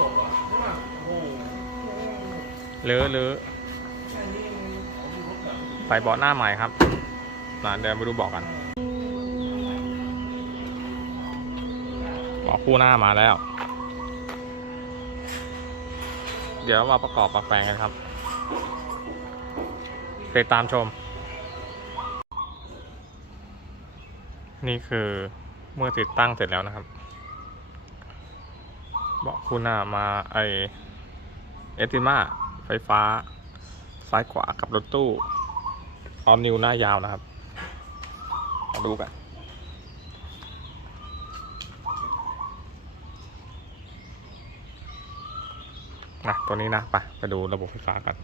จบอะใช่ป่ะโอ้โหหรือหรือแค่นี้เองของรถแบบใส่เบาะหน้าใหม่ครับมาเดินไปดูเบาะกันเบาะคู่หน้ามาแล้ว เดี๋ยวมาประกอบปรับแปลงกันครับติดตามชม นี่คือเมื่อติดตั้งเสร็จแล้วนะครับ เบาะคู่หน้ามาไอเอติมาไฟฟ้า ซ้ายขวากับรถตู้ ออมนิวหน้ายาวนะครับมาดูกันนะตัวนี้นะไปไปดูระบบไฟฟ้ากัน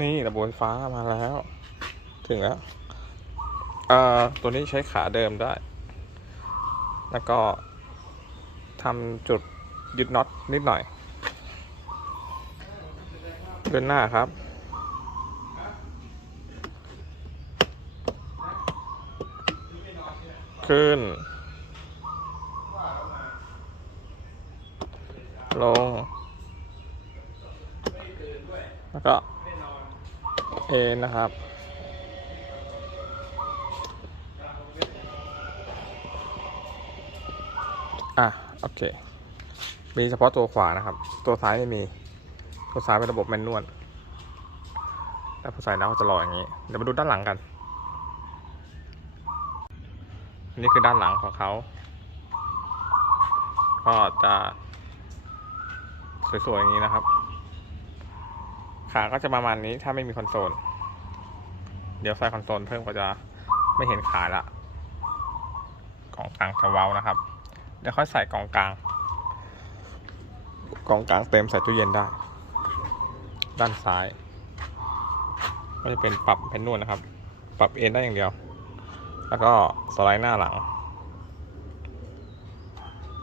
นี่ระบบไฟฟ้ามาแล้ว ถึงแล้ว อ่อตัวนี้ใช้ขาเดิมได้ แล้วก็ทำจุดยึดน็อตนิดหน่อย เดินหน้าครับ ขึ้น ลง แล้วก็ เอ็นนะครับ อะโอเค มีเฉพาะตัวขวานะครับ ตัวซ้ายไม่มี ตัวซ้ายเป็นระบบแมนนวลแต่พอใส่แล้วก็จะลอยอย่างนี้ เดี๋ยวมาดูด้านหลังกันอันนี้คือด้านหลังของเขา ก็จะสวยๆอย่างนี้นะครับ ขาก็จะประมาณนี้ถ้าไม่มีคอนโซล เดี๋ยวใส่คอนโซลเพิ่มก็จะไม่เห็นขาละกล่องกลางจะเว้านะครับ เดี๋ยวค่อยใส่กล่องกลางกล่องกลางเต็มใส่ตู้เย็นได้ ด้านซ้าย ก็จะเป็นปรับแผ่นนวดนะครับ ปรับเอ็นได้อย่างเดียว แล้วก็สไลด์หน้าหลัง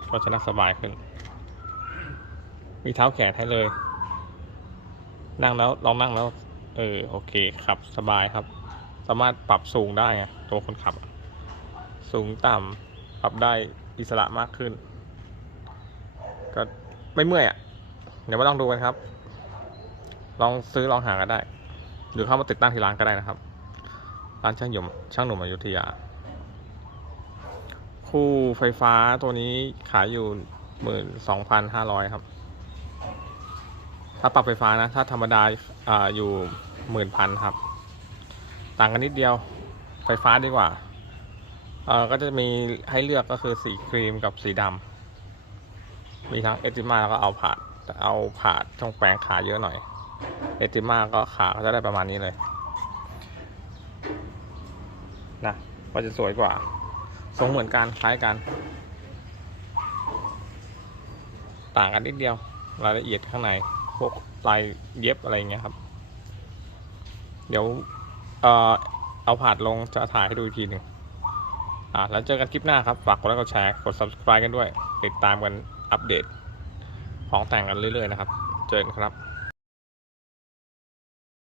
ก็จะนั่งสบายขึ้น มีเท้าแขนให้เลย นั่งแล้วลองนั่งแล้ว เออโอเคขับสบายครับ สามารถปรับสูงได้ไงตัวคนขับ สูงต่ำปรับได้ อิสระมากขึ้น ก็ไม่เมื่อยอะ เดี๋ยวมาลองดูกันครับ ลองซื้อลองหากันได้ หรือเข้ามาติดตั้งที่ร้านก็ได้นะครับ ร้านช่างหยมช่างหนุ่มอยุธยา คู่ไฟฟ้าตัวนี้ขายอยู่หมื่นสองพันห้าร้อยครับ ถ้าปรับไฟฟ้านะ ถ้าธรรมดาอ่าอยู่หมื่นพันครับ ต่างกันนิดเดียว ไฟฟ้าดีกว่า เอ่อก็จะมีให้เลือกก็คือสีครีมกับสีดำมีทั้งเอติมาแล้วก็เอาผาดแต่เอาผาดต้องแปลงขาเยอะหน่อยเอติมาก็ขาก็จะได้ประมาณนี้เลยนะก็จะสวยกว่าทรงเหมือนกันคล้ายกัน ต่างกันนิดเดียว รายละเอียดข้างในพวกลายเย็บอะไรเงี้ยครับ เดี๋ยวเอ่อเอาผาดลงจะถ่ายให้ดูอีกทีหนึ่ง อ่าแล้วเจอกันคลิปหน้าครับ ฝากกดไลค์กดแชร์กด subscribe กันด้วย ติดตามกันอัปเดต ของแต่งกันเรื่อยๆนะครับ เจอกันครับ